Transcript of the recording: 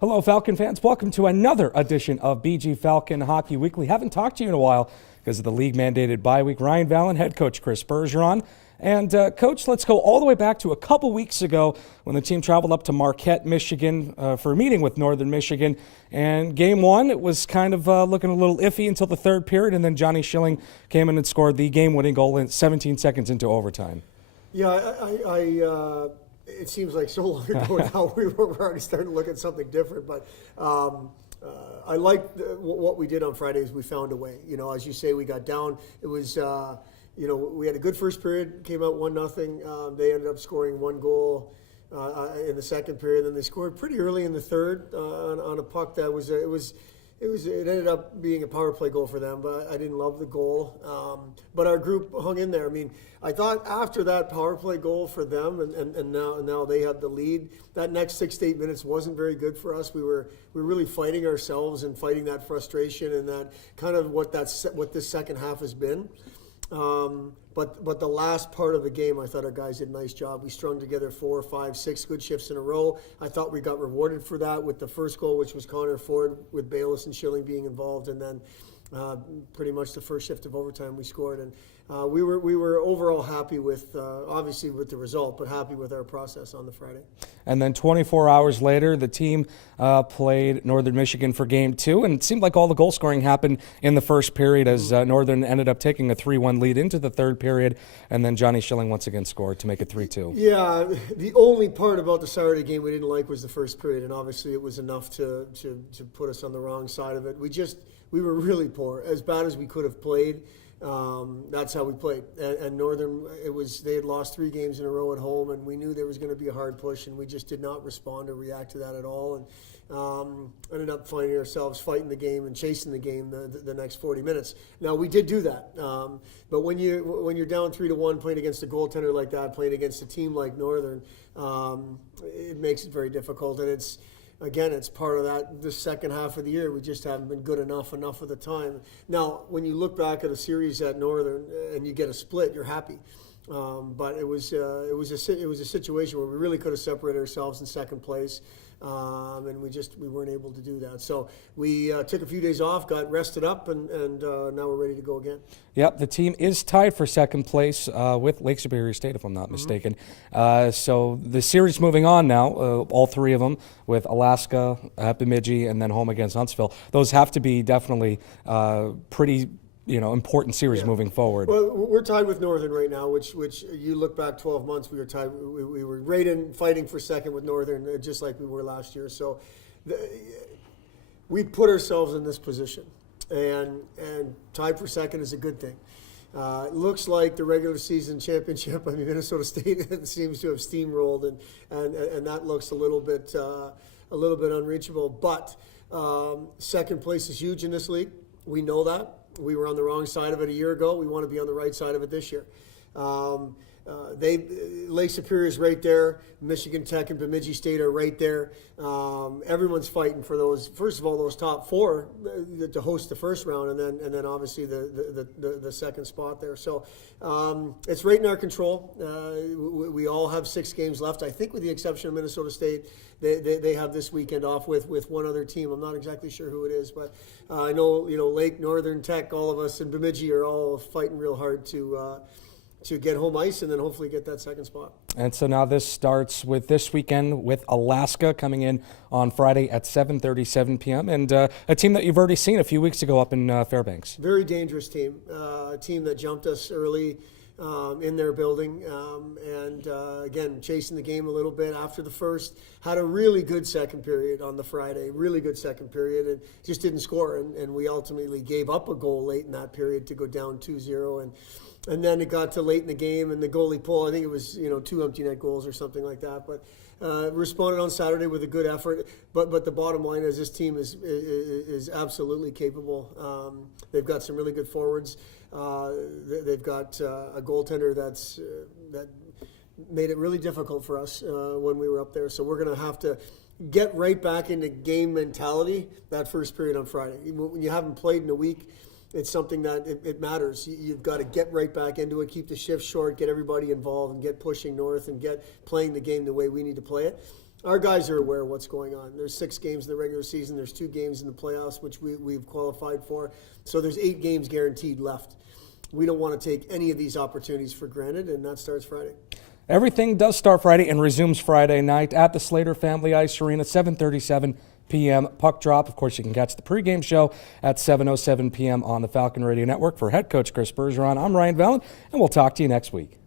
Hello, Falcon fans. Welcome to another edition of BG Falcon Hockey Weekly. Haven't talked to you in a while because of the league-mandated bye week. Ryan Vallon, head coach Chris Bergeron. And, Coach, let's go all the way back to a couple weeks ago when the team traveled up to Marquette, Michigan for a meeting with Northern Michigan. And game one, it was kind of looking a little iffy until the third period, and then Johnny Schilling came in and scored the game-winning goal in 17 seconds into overtime. Yeah, it seems like so long ago now we're already starting to look at something different. But I like what we did on Friday is we found a way. You know, as you say, we got down. It was, we had a good first period, came out 1-0. They ended up scoring one goal in the second period. Then they scored pretty early in the third on a puck that it ended up being a power play goal for them, but I didn't love the goal. But our group hung in there. I mean, I thought after that power play goal for them, and now they have the lead, that next 6 to 8 minutes wasn't very good for us. We were really fighting ourselves and fighting that frustration and that kind of what this second half has been. But the last part of the game, I thought our guys did a nice job. We strung together 4, 5, 6 good shifts in a row. I thought we got rewarded for that with the first goal, which was Connor Ford with Bayless and Schilling being involved, and then pretty much the first shift of overtime we scored. And we were overall happy with, obviously with the result, but happy with our process on the Friday. And then 24 hours later, the team played Northern Michigan for Game 2, and it seemed like all the goal scoring happened in the first period as Northern ended up taking a 3-1 lead into the third period, and then Johnny Schilling once again scored to make it 3-2. Yeah, the only part about the Saturday game we didn't like was the first period, and obviously it was enough to put us on the wrong side of it. We were really poor, as bad as we could have played. That's how we played. And Northern, they had lost 3 games in a row at home, and we knew there was going to be a hard push, and we just did not respond or react to that at all. And ended up finding ourselves fighting the game and chasing the game the next 40 minutes. Now, we did do that. But when you're down 3-1 playing against a goaltender like that, playing against a team like Northern, it makes it very difficult. And it's part of that. The second half of the year, we just haven't been good enough of the time. Now, when you look back at a series at Northern and you get a split, you're happy. But it was a situation where we really could have separated ourselves in second place, and we weren't able to do that. So we took a few days off, got rested up, and now we're ready to go again. Yep, the team is tied for second place with Lake Superior State, if I'm not mistaken. So the series moving on now, all 3 of them, with Alaska, Bemidji, and then home against Huntsville. Those have to be definitely pretty important series moving forward. Well, we're tied with Northern right now, which you look back 12 months, we were tied. We were right in fighting for second with Northern, just like we were last year. So we put ourselves in this position, and tied for second is a good thing. It looks like the regular season championship. I mean, Minnesota State seems to have steamrolled, and that looks a little bit unreachable. But second place is huge in this league. We know that. We were on the wrong side of it a year ago. We want to be on the right side of it this year. Lake Superior is right there. Michigan Tech and Bemidji State are right there. Everyone's fighting for those. First of all, those top 4 to host the first round, and then obviously the second spot there. So it's right in our control. We all have 6 games left. I think, with the exception of Minnesota State, they have this weekend off with one other team. I'm not exactly sure who it is, but I know Lake, Northern Tech, all of us, and Bemidji are all fighting real hard to get home ice and then hopefully get that second spot. And so now this starts with this weekend with Alaska coming in on Friday at 7:37 p.m. and a team that you've already seen a few weeks ago up in Fairbanks. Very dangerous team, a team that jumped us early in their building, and again, chasing the game a little bit after the first. Had a really good second period on the Friday, really good second period, and just didn't score. And we ultimately gave up a goal late in that period to go down 2-0. And then it got to late in the game, and the goalie pull, I think it was 2 empty net goals or something like that. But responded on Saturday with a good effort. But the bottom line is this team is absolutely capable. They've got some really good forwards. They've got a goaltender that made it really difficult for us when we were up there. So we're going to have to get right back into game mentality that first period on Friday. When you haven't played in a week, it's something that it matters. You've got to get right back into it, keep the shift short, get everybody involved, and get pushing north and get playing the game the way we need to play it. Our guys are aware of what's going on. There's 6 games in the regular season. There's 2 games in the playoffs, which we've qualified for. So there's 8 games guaranteed left. We don't want to take any of these opportunities for granted, and that starts Friday. Everything does start Friday and resumes Friday night at the Slater Family Ice Arena, 7:37 p.m. Puck drop. Of course, you can catch the pregame show at 7:07 p.m. on the Falcon Radio Network. For head coach Chris Bergeron, I'm Ryan Vallon, and we'll talk to you next week.